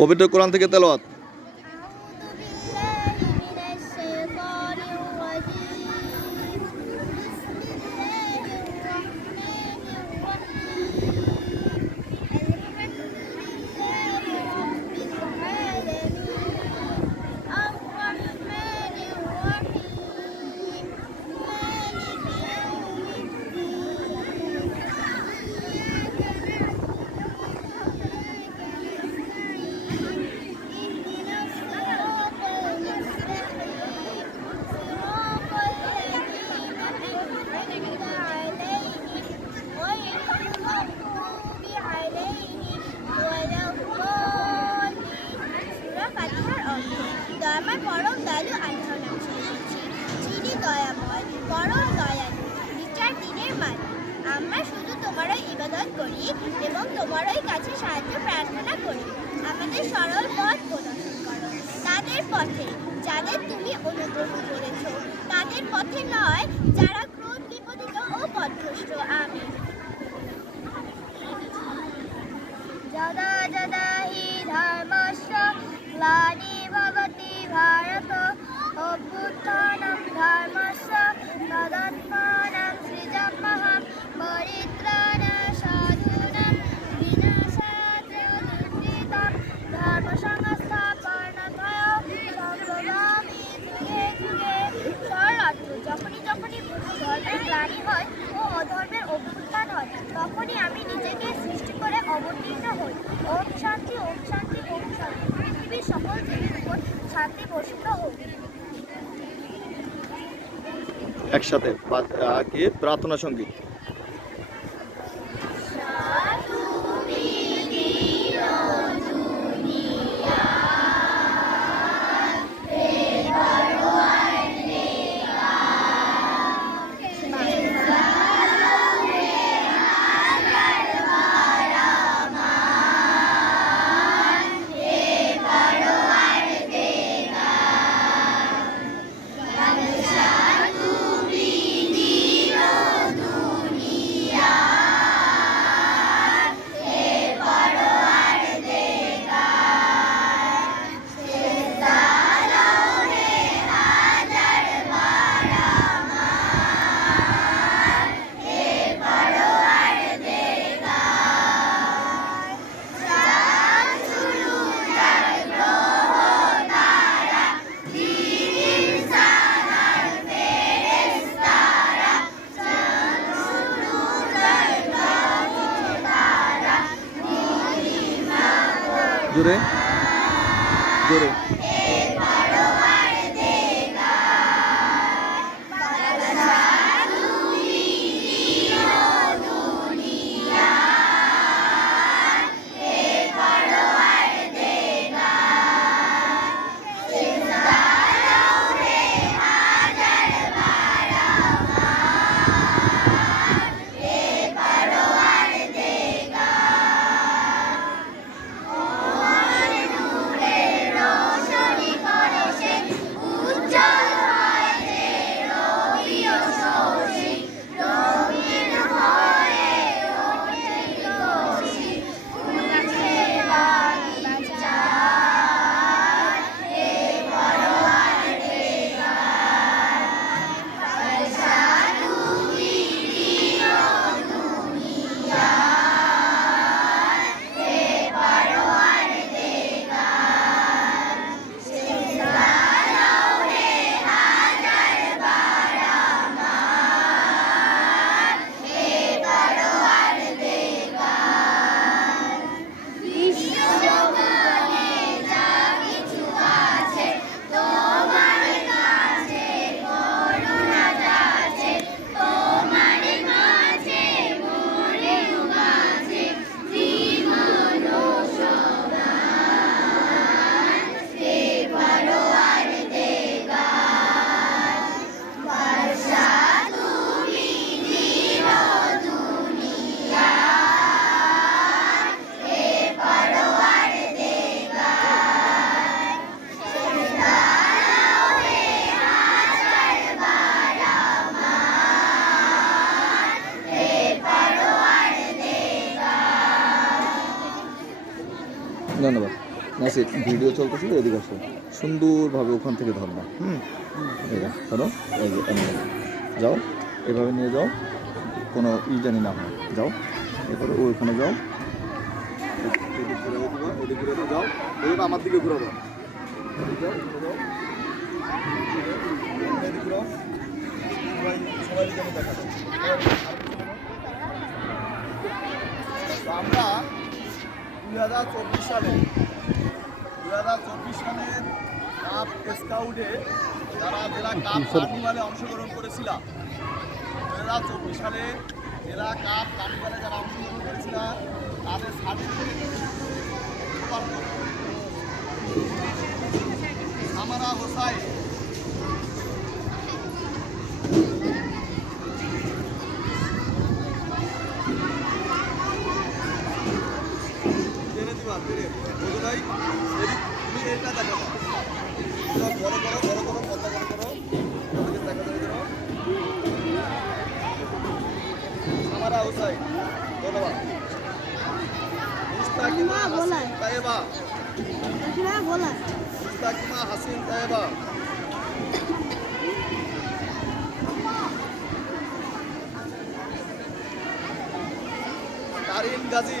পবিত্র কোরআন থেকে তেলাওয়াত। এবং এবং তোমারই কাছে সাহায্য প্রার্থনা করি। আমাদের সরল পথ প্রদর্শন করো। তাদের পথে, যাদের তুমি অনুগ্রহ করেছ, তাদের পথে নয়, যারা পৃথিবীর উপর হোক। একসাথে প্রার্থনা সংগীত। জোরে জোরে। ধন্যবাদ না সে ভিডিও চলতেছিল এদিকে আসো সুন্দরভাবে ওখান থেকে ধরবা হুম ধরো যাও এভাবে নিয়ে যাও কোনো ই জানি না হয় যাও এরপরে ওইখানে যাও ঘুরে যাও আমার দিকে ঘুরে যাও হাজার চব্বিশ সালে দুই হাজার চব্বিশ সালের কাপ স্কাউটে যারা জেলা কাপ কার্নিভালে অংশগ্রহণ করেছিলাম দুই হাজার চব্বিশ সালে জেলা কাপ কার্নিভালে যারা অংশগ্রহণ করেছিলাম তাদের সার্টিফিকেট সামারা হোসাইন হাসিন তাইবা তারিন গাজী।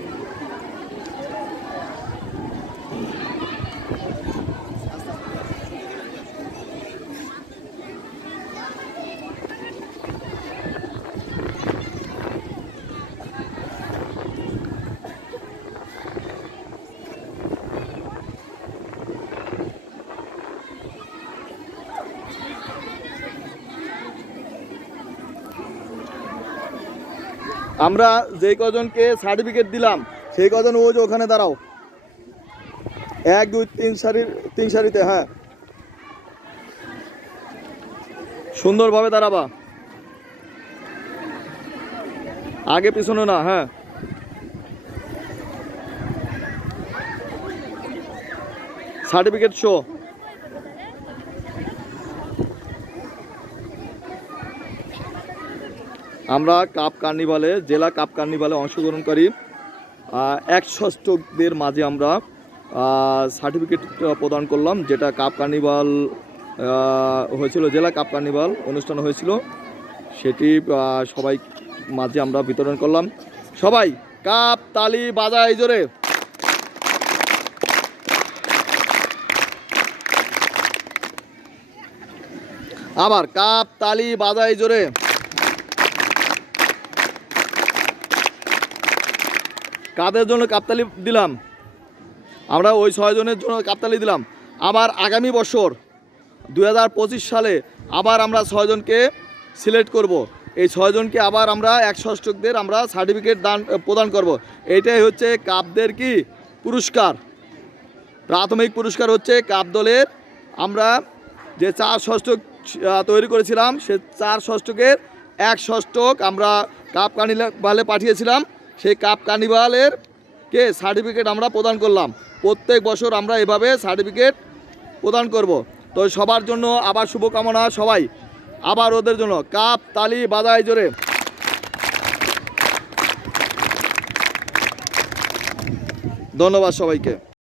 আমরা যেই কজনকে সার্টিফিকেট দিলাম, সেই কজন ও যে ওখানে দাঁড়াও। এক, দুই, তিন সারির, তিন সারিতে হ্যাঁ। সুন্দরভাবে দাঁড়াবা। আগে পিছনে না হ্যাঁ। সার্টিফিকেট শো আমরা কাপ কার্নিভালে, জেলা কাপ কার্নিভালে অংশগ্রহণ করি এক ষষ্ঠকদের মাঝে আমরা সার্টিফিকেট প্রদান করলাম, যেটা কাপ কার্নিভাল হয়েছিল, জেলা কাপ কার্নিভাল অনুষ্ঠান হয়েছিল। সেটি সবাই মাঝে আমরা বিতরণ করলাম। সবাই, কাপ, তালি বাজায় জোরে। আবার, কাপ, তালি বাজায় জোরে। কাদের জন্য কাপতালি দিলাম? আমরা ওই ছয়জনের জন্য কাপতালি দিলাম। আবার আগামী বছর দু হাজার পঁচিশ সালে আবার আমরা ছয়জনকে সিলেক্ট করব। এই ছয়জনকে আবার আমরা এক ষষ্ঠকদের আমরা সার্টিফিকেট দান, প্রদান করব। এইটাই হচ্ছে কাপদের কি? পুরস্কার। প্রাথমিক পুরস্কার হচ্ছে কাপ দলের। আমরা যে চার ষষ্ঠক তৈরি করেছিলাম, সে চার ষষ্ঠকের এক ষষ্ঠক আমরা কাপ কার্নিভালে পাঠিয়েছিলাম। সেই কাপ কার্নিভালের কে সার্টিফিকেট আমরা প্রদান করলাম। প্রত্যেক বছর আমরা এভাবে সার্টিফিকেট প্রদান করব। তো সবার জন্য আবার শুভকামনা সবাই। আবার ওদের জন্য কাপ, তালি বাদায় জোরে। ধন্যবাদ সবাইকে।